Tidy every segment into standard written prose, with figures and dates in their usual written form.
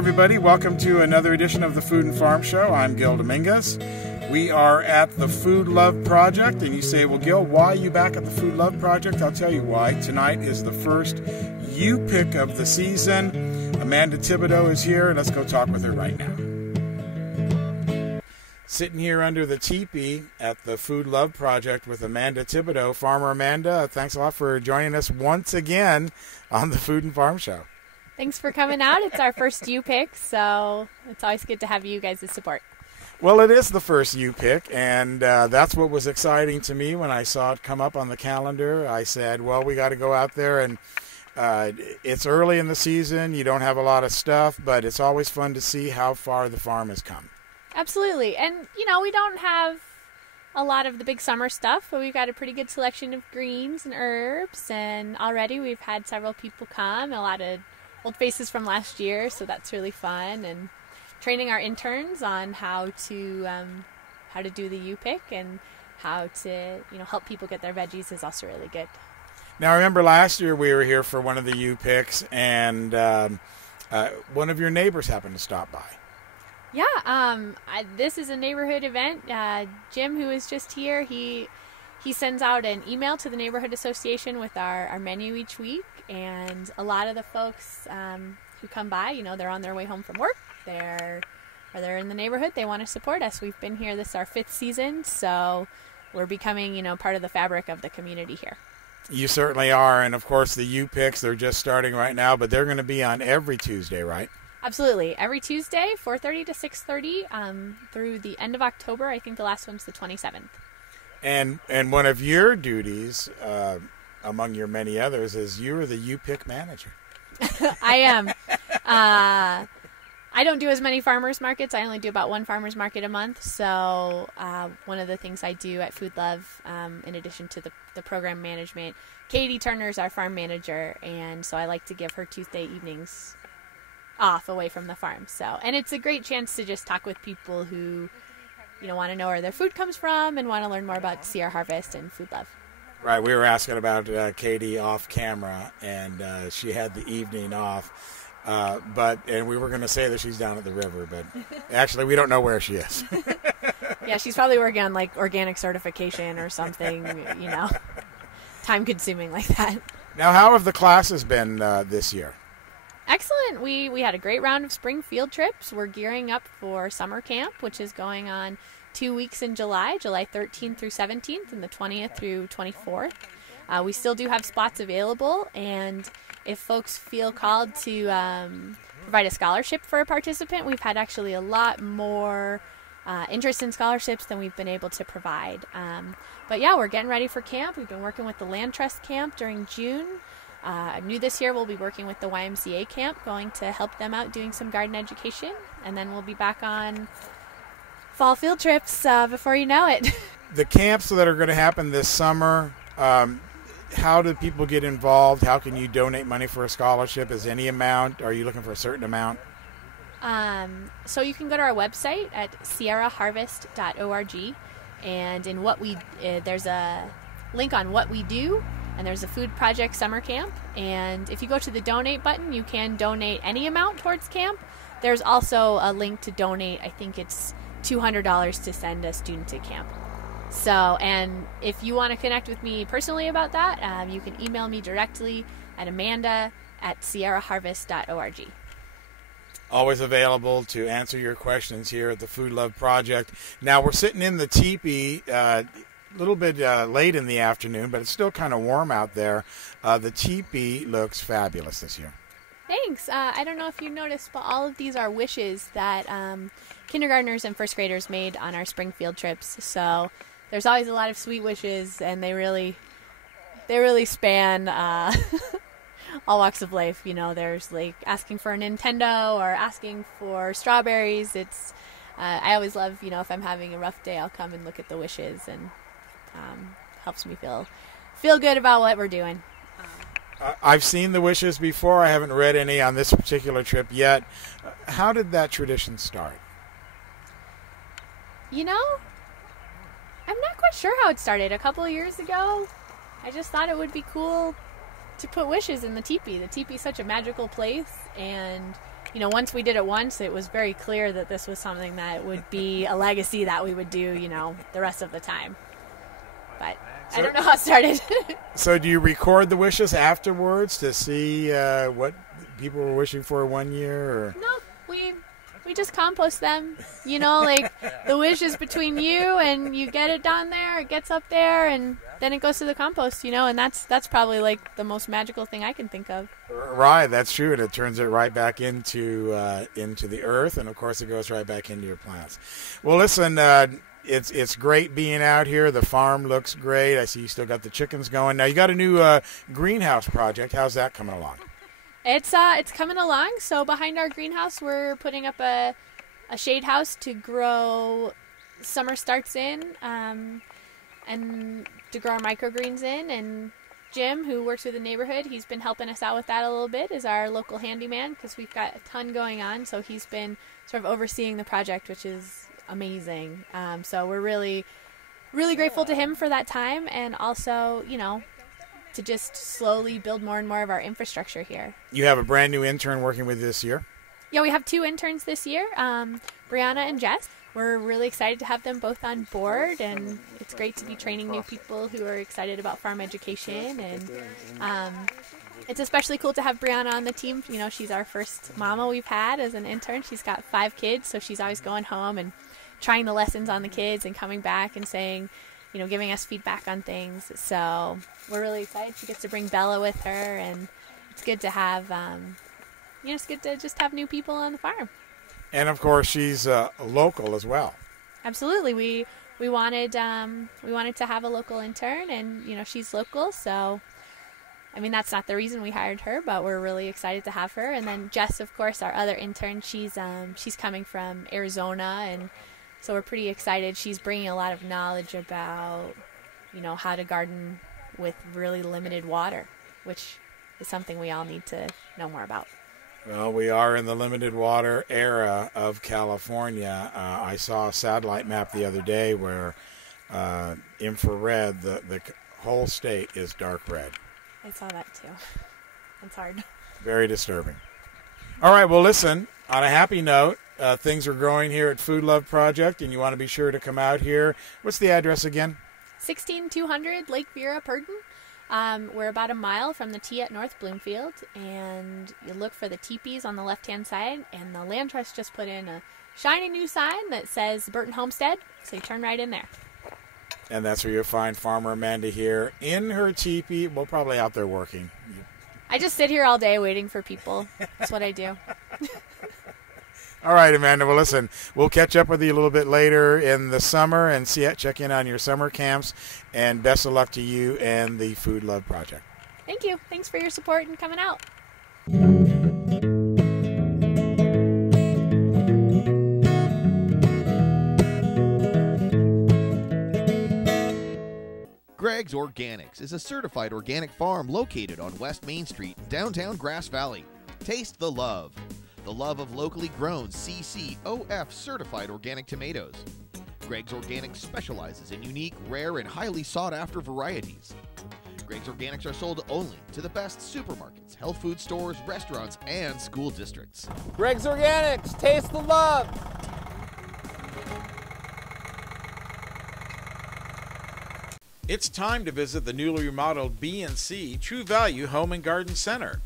everybody. Welcome to another edition of the Food and Farm Show. I'm Gil Dominguez. We are at the Food Love Project, and you say, well, Gil, why are you back at the Food Love Project? I'll tell you why. Tonight is the first U-Pick of the season. Amanda Thibodeau is here, and let's go talk with her right now. Sitting here under the teepee at the Food Love Project with Amanda Thibodeau. Farmer Amanda, thanks a lot for joining us once again on the Food and Farm Show. Thanks for coming out. It's our first U-Pick, so it's always good to have you guys' support. Well, it is the first U-Pick, and that's what was exciting to me when I saw it come up on the calendar. I said, well, we got to go out there, and it's early in the season. You don't have a lot of stuff, but it's always fun to see how far the farm has come. Absolutely. And, you know, we don't have a lot of the big summer stuff, but we've got a pretty good selection of greens and herbs, and already we've had several people come, a lot of old faces from last year, so that's really fun. And training our interns on how to do the U-Pick and how to, you know, help people get their veggies is also really good. Now, I remember last year we were here for one of the U-Picks, and one of your neighbors happened to stop by. Yeah, this is a neighborhood event. Jim, who is just here, he sends out an email to the neighborhood association with our menu each week, and a lot of the folks who come by, you know, they're on their way home from work, they're in the neighborhood, they want to support us. We've been here, this is our 5th season, so we're becoming, you know, part of the fabric of the community here. You certainly are, and of course the U-Picks, they're just starting right now, but they're going to be on every Tuesday, right? Absolutely. Every Tuesday, 4:30 to 6:30 through the end of October. I think the last one's the 27th. And one of your duties, among your many others, is you're the U-Pick manager. I am. I don't do as many farmers markets. I only do about one farmers market a month. So one of the things I do at Food Love, in addition to the program management, Katie Turner's our farm manager, and so I like to give her Tuesday evenings off away from the farm. So, and it's a great chance to just talk with people who, you know, want to know where their food comes from and want to learn more about Sierra Harvest and Food Love. Right. We were asking about Katie off camera, and she had the evening off. And we were going to say that she's down at the river, but actually we don't know where she is. Yeah, she's probably working on like organic certification or something, you know, time consuming like that. Now, how have the classes been this year? Excellent. We had a great round of spring field trips. We're gearing up for summer camp, which is going on 2 weeks in July 13th through 17th, and the 20th through 24th. We still do have spots available, and if folks feel called to provide a scholarship for a participant, we've had actually a lot more interest in scholarships than we've been able to provide. But yeah, we're getting ready for camp. We've been working with the Land Trust camp during June. New this year, we'll be working with the YMCA camp, going to help them out doing some garden education, and then we'll be back on fall field trips before you know it. The camps that are going to happen this summer, how do people get involved? How can you donate money for a scholarship? Is any amount? Are you looking for a certain amount? So you can go to our website at sierraharvest.org, and in what we there's a link on what we do, and there's a food project summer camp, and if you go to the donate button, you can donate any amount towards camp. There's also a link to donate, I think it's $200 to send a student to camp. So, and if you want to connect with me personally about that, you can email me directly at amanda@sierraharvest.org. Always available to answer your questions here at the Food Love Project. Now, we're sitting in the teepee, a little bit late in the afternoon, but it's still kind of warm out there. The teepee looks fabulous this year. Thanks. I don't know if you noticed, but all of these are wishes that kindergartners and first graders made on our spring field trips. So there's always a lot of sweet wishes, and they really span all walks of life. You know, there's like asking for a Nintendo or asking for strawberries. It's I always love, you know, if I'm having a rough day, I'll come and look at the wishes, and helps me feel good about what we're doing. I've seen the wishes before. I haven't read any on this particular trip yet. How did that tradition start? You know, I'm not quite sure how it started. A couple of years ago, I just thought it would be cool to put wishes in the teepee. The teepee is such a magical place, and you know, once we did it once, it was very clear that this was something that would be a legacy that we would do, you know, the rest of the time. But I don't know how it started. So do you record the wishes afterwards to see what people were wishing for 1 year? Or? No, we just compost them. You know, like the wish is between you and you get it down there, it gets up there, and then it goes to the compost, you know, and that's probably like the most magical thing I can think of. Right, that's true, and it turns it right back into the earth, and of course it goes right back into your plants. Well, listen, it's great being out here. The farm looks great. I see you still got the chickens going. Now you got a new greenhouse project. How's that coming along? It's coming along. So behind our greenhouse, we're putting up a shade house to grow summer starts in, and to grow our microgreens in. And Jim, who works with the neighborhood, he's been helping us out with that a little bit, is our local handyman, because we've got a ton going on. So he's been sort of overseeing the project, which is amazing. So we're really, really grateful to him for that time, and also, you know, to just slowly build more and more of our infrastructure here. You have a brand new intern working with this year? Yeah, we have 2 interns this year, Brianna and Jess. We're really excited to have them both on board, and it's great to be training new people who are excited about farm education. And it's especially cool to have Brianna on the team. You know, she's our first mama we've had as an intern. She's got 5 kids, so she's always going home and trying the lessons on the kids and coming back and saying, you know, giving us feedback on things. So we're really excited. She gets to bring Bella with her, and it's good to have, you know, it's good to just have new people on the farm. And of course, she's local as well. Absolutely. We wanted to have a local intern, and you know, she's local. So, I mean, that's not the reason we hired her, but we're really excited to have her. And then Jess, of course, our other intern, she's coming from Arizona, and so we're pretty excited. She's bringing a lot of knowledge about, you know, how to garden with really limited water, which is something we all need to know more about. Well, we are in the limited water era of California. I saw a satellite map the other day where infrared, the whole state is dark red. I saw that too. It's hard. Very disturbing. All right, well, listen, on a happy note, things are growing here at Food Love Project, and you want to be sure to come out here. What's the address again? 16200 Lake Vera, Purdon. We're about a mile from the T at North Bloomfield, and you look for the teepees on the left-hand side, and the Land Trust just put in a shiny new sign that says Burton Homestead, so you turn right in there. And that's where you'll find Farmer Amanda here in her teepee. Well, probably out there working. I just sit here all day waiting for people. That's what I do. All right, Amanda. Well, listen, we'll catch up with you a little bit later in the summer and check in on your summer camps. And best of luck to you and the Food Love Project. Thank you. Thanks for your support and coming out. Greg's Organics is a certified organic farm located on West Main Street in downtown Grass Valley. Taste the love. The love of locally grown CCOF certified organic tomatoes. Greg's Organics specializes in unique, rare, and highly sought-after varieties. Greg's Organics are sold only to the best supermarkets, health food stores, restaurants, and school districts. Greg's Organics, taste the love! It's time to visit the newly remodeled B&C True Value Home and Garden Center.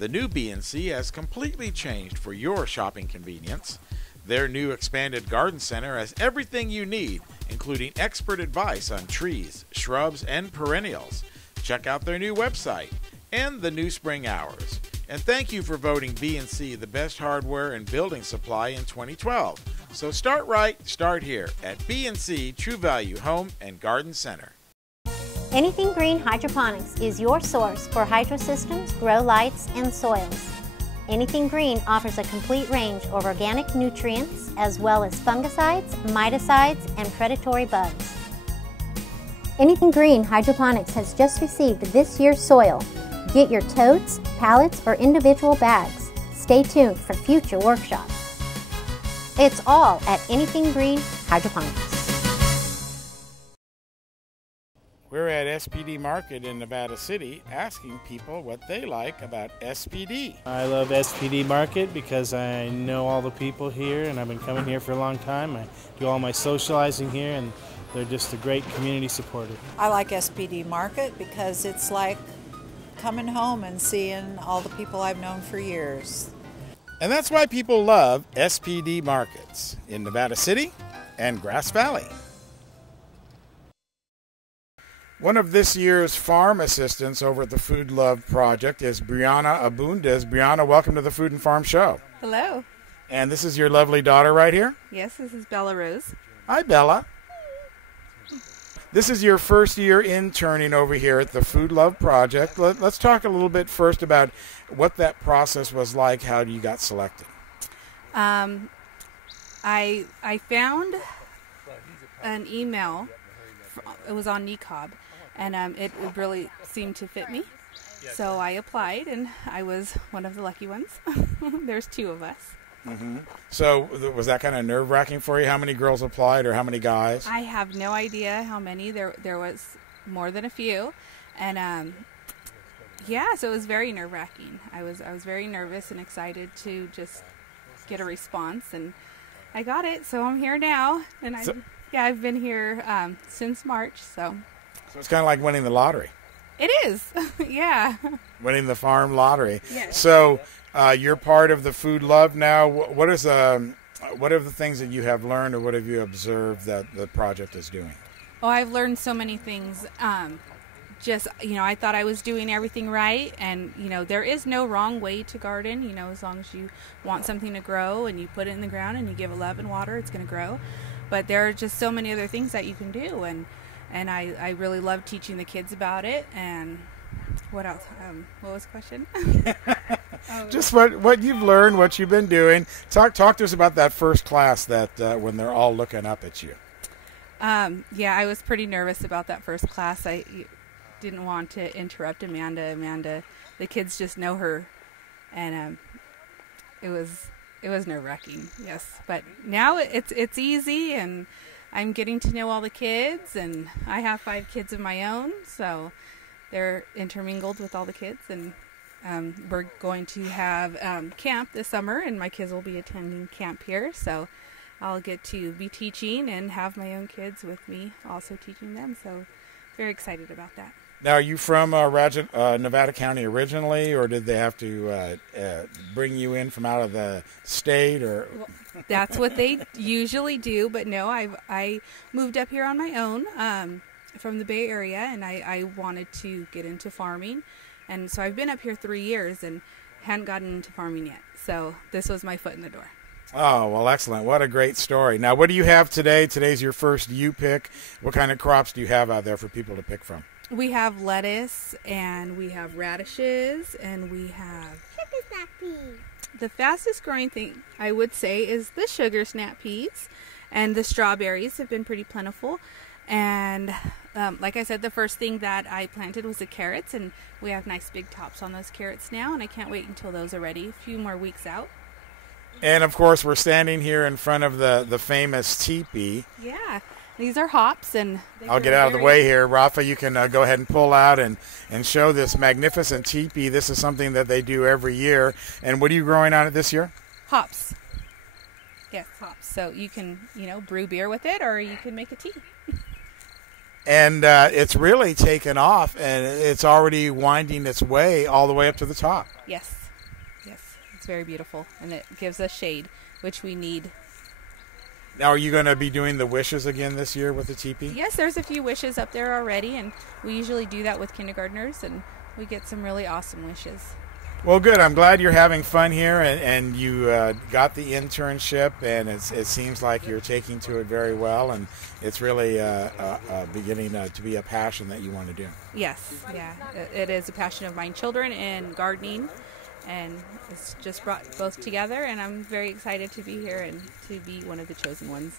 The new B&C has completely changed for your shopping convenience. Their new expanded garden center has everything you need, including expert advice on trees, shrubs, and perennials. Check out their new website and the new spring hours. And thank you for voting B&C the best hardware and building supply in 2012. So start right, start here at B&C True Value Home and Garden Center. Anything Green Hydroponics is your source for hydro systems, grow lights, and soils. Anything Green offers a complete range of organic nutrients as well as fungicides, miticides, and predatory bugs. Anything Green Hydroponics has just received this year's soil. Get your totes, pallets, or individual bags. Stay tuned for future workshops. It's all at Anything Green Hydroponics. We're at SPD Market in Nevada City asking people what they like about SPD. I love SPD Market because I know all the people here and I've been coming here for a long time. I do all my socializing here and they're just a great community supporter. I like SPD Market because it's like coming home and seeing all the people I've known for years. And that's why people love SPD Markets in Nevada City and Grass Valley. One of this year's farm assistants over at the Food Love Project is Brianna Abundez. Brianna, welcome to the Food and Farm Show. Hello. And this is your lovely daughter right here? Yes, this is Bella Rose. Hi, Bella. This is your first year interning over here at the Food Love Project. Let's talk a little bit first about what that process was like, how you got selected. I found an email. It was on NECOB, and it really seemed to fit me. So I applied, and I was one of the lucky ones. There's 2 of us. Mm-hmm. So was that kind of nerve-wracking for you? How many girls applied, or how many guys? I have no idea how many. There was more than a few, and yeah, so it was very nerve-wracking. I was very nervous and excited to just get a response, and I got it. So I'm here now, and I've been here since March. So it's kind of like winning the lottery. It is, yeah. Winning the farm lottery. Yes. So you're part of the Food Love now. What are the things that you have learned, or what have you observed that the project is doing? Oh, I've learned so many things. I thought I was doing everything right, and there is no wrong way to garden. As long as you want something to grow and you put it in the ground and you give it love and water, it's going to grow. But there are just so many other things that you can do, and I really love teaching the kids about it. And what else? What was the question? Just what you've learned, what you've been doing. Talk to us about that first class that when they're all looking up at you. Yeah, I was pretty nervous about that first class. I didn't want to interrupt Amanda. The kids just know her, and it was nerve-wracking. Yes, but now it's easy, and I'm getting to know all the kids, and I have 5 kids of my own, so they're intermingled with all the kids, and we're going to have camp this summer, and my kids will be attending camp here, so I'll get to be teaching and have my own kids with me also teaching them, so very excited about that. Now, are you from Nevada County originally, or did they have to bring you in from out of the state? Or well, that's what they usually do, but no, I moved up here on my own from the Bay Area, and I wanted to get into farming, and so I've been up here 3 years and hadn't gotten into farming yet, so this was my foot in the door. Oh, well, excellent. What a great story. Now, what do you have today? Today's your first U-pick. What kind of crops do you have out there for people to pick from? We have lettuce, and we have radishes, and we have Sugar snap peas. The fastest growing thing, I would say, is the sugar snap peas, and the strawberries have been pretty plentiful. And like I said, the first thing that I planted was the carrots, and we have nice big tops on those carrots now, and I can't wait until those are ready, a few more weeks out. And, of course, we're standing here in front of the famous teepee. Yeah. These are hops, and I'll get out of the way here. Rafa, you can go ahead and pull out and show this magnificent teepee. This is something that they do every year. And what are you growing on it this year? Hops. Yes, hops. So you can, brew beer with it, or you can make a tea. And it's really taken off, and it's already winding its way all the way up to the top. Yes. Yes. It's very beautiful, and it gives us shade, which we need. Now, are you going to be doing the wishes again this year with the teepee? Yes, there's a few wishes up there already, and we usually do that with kindergartners, and we get some really awesome wishes. Well, good. I'm glad you're having fun here, and you got the internship, and it seems like you're taking to it very well, and it's really beginning to be a passion that you want to do. Yes, yeah. It is a passion of mine. Children and gardening, and it's just brought both together, and I'm very excited to be here and to be one of the chosen ones.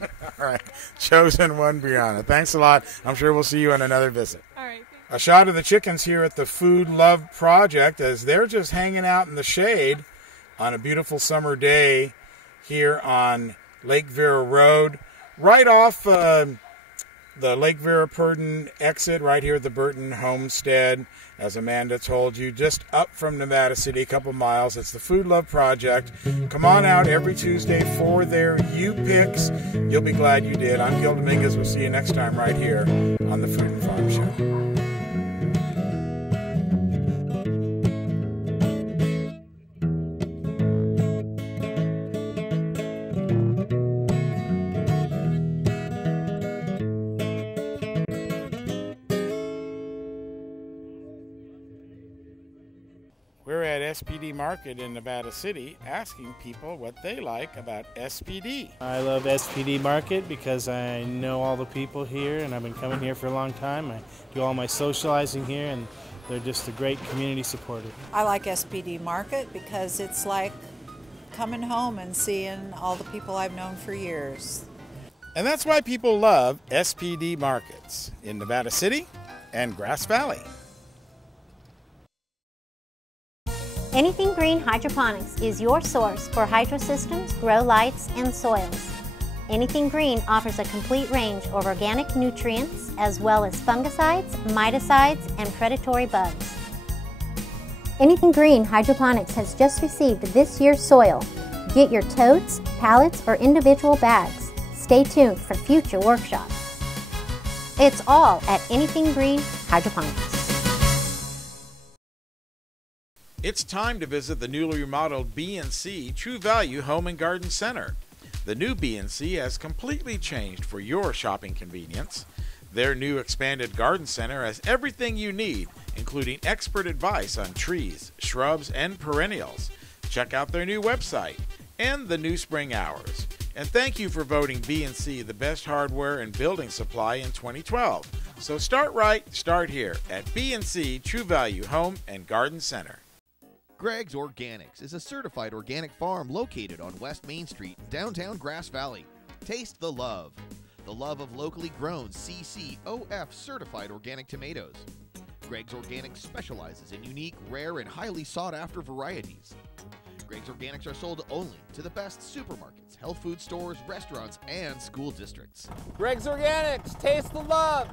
All right. Chosen one, Brianna. Thanks a lot. I'm sure we'll see you on another visit. All right. A shot of the chickens here at the Food Love Project as they're just hanging out in the shade on a beautiful summer day here on Lake Vera Road, right off the Lake Vera Purdon exit right here at the Burton Homestead, as Amanda told you, just up from Nevada City, a couple miles. It's the Food Love Project. Come on out every Tuesday for their U-Picks. You'll be glad you did. I'm Gil Dominguez. We'll see you next time right here on the Food and Farm Show. We're at SPD Market in Nevada City asking people what they like about SPD. I love SPD Market because I know all the people here and I've been coming here for a long time. I do all my socializing here and they're just a great community supporter. I like SPD Market because it's like coming home and seeing all the people I've known for years. And that's why people love SPD Markets in Nevada City and Grass Valley. Anything Green Hydroponics is your source for hydro systems, grow lights, and soils. Anything Green offers a complete range of organic nutrients as well as fungicides, miticides, and predatory bugs. Anything Green Hydroponics has just received this year's soil. Get your totes, pallets, or individual bags. Stay tuned for future workshops. It's all at Anything Green Hydroponics. It's time to visit the newly remodeled B&C True Value Home and Garden Center. The new B&C has completely changed for your shopping convenience. Their new expanded garden center has everything you need, including expert advice on trees, shrubs, and perennials. Check out their new website and the new spring hours. And thank you for voting B&C the best hardware and building supply in 2012. So start right, start here at B&C True Value Home and Garden Center. Greg's Organics is a certified organic farm located on West Main Street, downtown Grass Valley. Taste the love of locally grown CCOF certified organic tomatoes. Greg's Organics specializes in unique, rare, and highly sought-after varieties. Greg's Organics are sold only to the best supermarkets, health food stores, restaurants, and school districts. Greg's Organics, taste the love.